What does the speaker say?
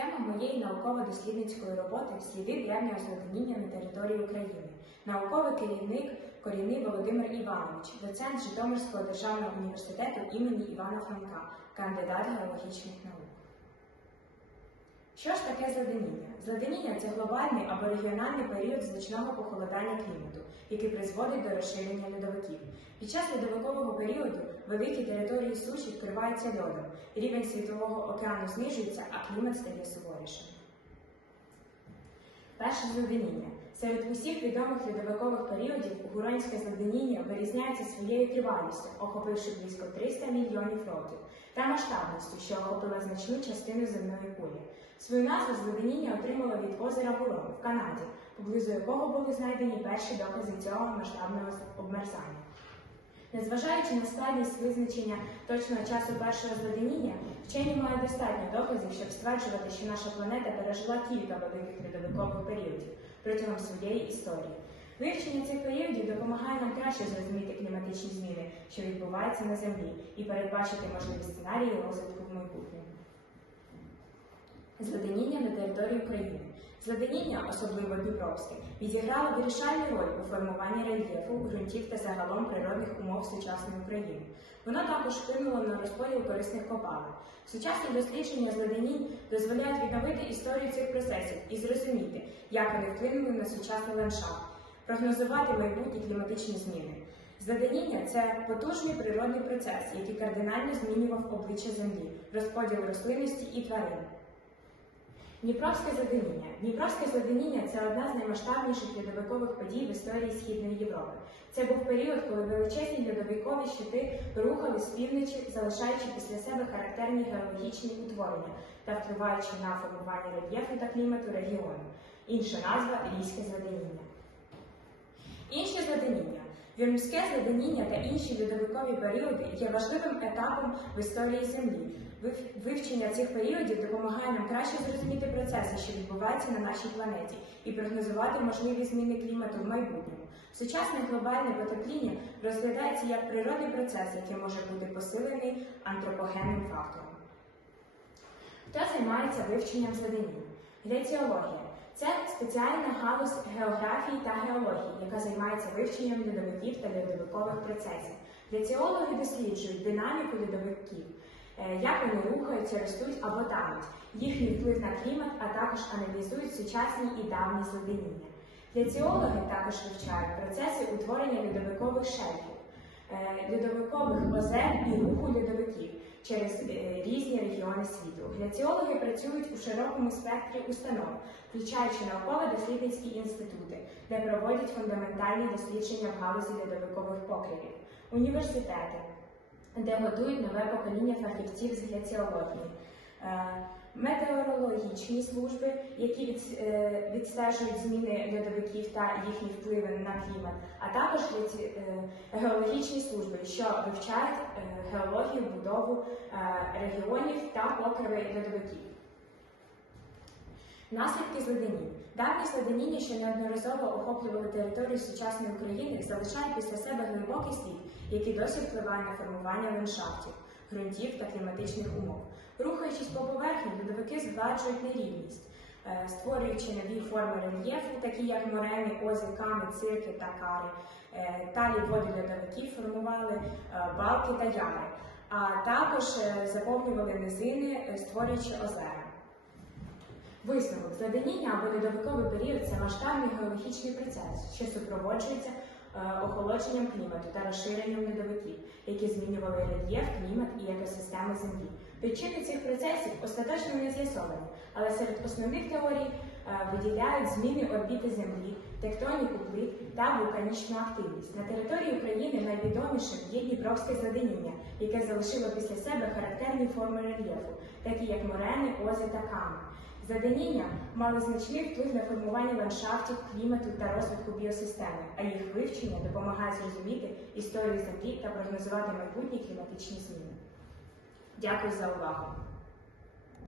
Тема моєї науково-дослідницької роботи сліди древнього зледеніння на території України. Науковий керівник Корінний Володимир Іванович, доцент Житомирського державного університету імені Івана Франка, кандидат геологічних наук. Що ж таке зледеніння? Зледеніння це глобальний або регіональний період значного похолодання клімату, який призводить до розширення льодовиків. Під час льодовикового періоду великі території суші вкриваються льодом, рівень світового океану знижується, а клімат стає суворішим. Перше зледеніння. Серед усіх відомих льодовикових періодів гуронське зледеніння вирізняється своєю тривалістю, охопивши близько 300 мільйонів років, та масштабністю, що охопила значну частину земної кулі. Свою назву зледеніння отримало від озера Гурон в Канаді, поблизу якого були знайдені перші докази цього масштабного обмерзання. Незважаючи на складність визначення точного часу першого зледеніння, вчені мають достатньо доказів, щоб стверджувати, що наша планета пережила кілька великих льодовикових періодів протягом своєї історії. Вивчення цих періодів допомагає нам краще зрозуміти кліматичні зміни, що відбуваються на Землі, і передбачити можливі сценарії розвитку в майбутньому. Зледеніння на території України. Зледеніння, особливо Дніпровське, відіграло вирішальну роль у формуванні рельєфу, ґрунтів та загалом природних умов сучасної України. Воно також вплинуло на розподіл корисних копалин. Сучасні дослідження зледенінь дозволяють відновити історію цих процесів і зрозуміти, як вони вплинули на сучасний ландшафт, прогнозувати майбутні кліматичні зміни. Зледеніння це потужний природний процес, який кардинально змінював обличчя Землі, розподіл рослинності і тварин. Дніпровське зледеніння. Дніпровське зледеніння це одна з наймасштабніших льодовикових подій в історії Східної Європи. Це був період, коли величезні льодовикові щити рухали з півночі, залишаючи після себе характерні геологічні утворення та впливаючи на формування рельєфу та клімату регіону. Інша назва ліське зледеніння. Інші зледеніння. Та інші льодовикові періоди є важливим етапом в історії Землі. Вивчення цих періодів допомагає нам краще зрозуміти процеси, що відбуваються на нашій планеті, і прогнозувати можливі зміни клімату в майбутньому. Сучасне глобальне потепління розглядається як природний процес, який може бути посилений антропогенним фактором. Хто займається вивченням зледенінь? Геціологія це спеціальна галузь географії та геології, яка займається вивченням льодовиків та льодовикових процесів. Геціологи досліджують динаміку льодовиків, е, як вони рухаються, ростуть або тануть, їхній вплив на клімат, а також аналізують сучасні і давні зледеніння. Геціологи також вивчають процеси утворення льодовикових шельфів, е, льодовикових озер і руху льодовиків через е, різні регіони світу. Гляціологи працюють у широкому спектрі установ, включаючи науково-дослідницькі інститути, де проводять фундаментальні дослідження в галузі льодовикових покривів, університети, де готують нове покоління фахівців з геціології. Метеорологічні служби, які е, відстежують зміни льодовиків та їхні впливи на клімат, а також е, геологічні служби, що вивчають е, геологію, будову регіонів та покриви льодовиків. Наслідки зледенінь. Давні зледеніння, що неодноразово охоплювали територію сучасної України, залишають після себе глибокий слід, який досі впливає на формування ландшафтів, ґрунтів та кліматичних умов. Рухаючись по поверхні, льодовики згладжують нерівність, е, створюючи нові форми рельєфу, такі як морени, ози, ками, цирки та кари. Е, Далі води льодовиків формували е, балки та яри, а також е, заповнювали низини, е, створюючи озера. Висновок зледеніння або льодовиковий період це масштабний геологічний процес, що супроводжується е, охолодженням клімату та розширенням льодовиків, які змінювали рельєф, клімат і екосистеми Землі. Причини цих процесів остаточно не з'ясовані, але серед основних теорій е, виділяють зміни орбіти Землі, тектоніку плит та вулканічну активність. На території України найвідомішим є Дніпровське зледеніння, яке залишило після себе характерні форми рельєфу, такі як морени, ози та ками. Зледеніння мали значний вплив на формування ландшафтів, клімату та розвитку біосистеми, а їх вивчення допомагає зрозуміти історію Землі та прогнозувати майбутні кліматичні зміни. Дякую за увагу!